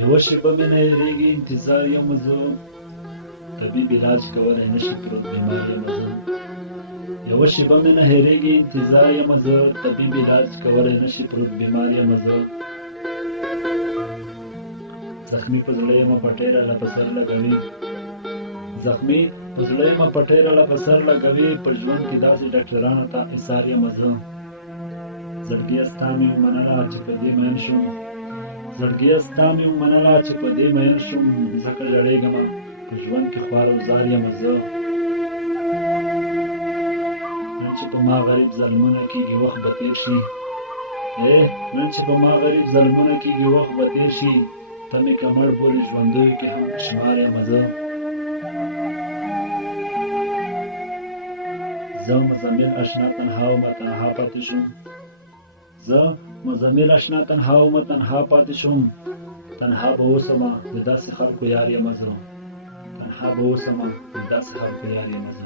یوه شېبه مې نه هېرېږي انتظار یمه زه طبیب علاج کولی نشي پروت بیمار یمه زه یوه شېبه مې نه هېرېږي انتظار یمه زه طبیب علاج کولی نشي پروت بیمار یمه زه زخمي په زړه یمه پټۍ راله په سر لګوي زخمي په زړه یمه پټۍ راله په سر لګوي په ژوند کې داسې ډاکټرانو ته ایثار یمه زه زړګیه ستا مې ومنله چې په دې مین شوم زړګیه ستا مې ومنله چې په دې مین شوم ځکه ژړېږمه په ژوند کې خوار او زار یمه زه نن چې په ما غریب ظلمونه کېږي وخت به تېر شي نن چې په ما غریب ظلمونه کېږي وخت به تېر شي ته مې که مړ بولې ژوندیو کې هم شمار یمه زه زه مزمل اشنا تنها ومه تنها پاتې شوم زه مزمل اشنا تنها ومه تنها پاتې شوم تنها به اوسمه د داسې خلکو یار یمه زه تنها به اوسمه د داسې خلکو یار یمه زه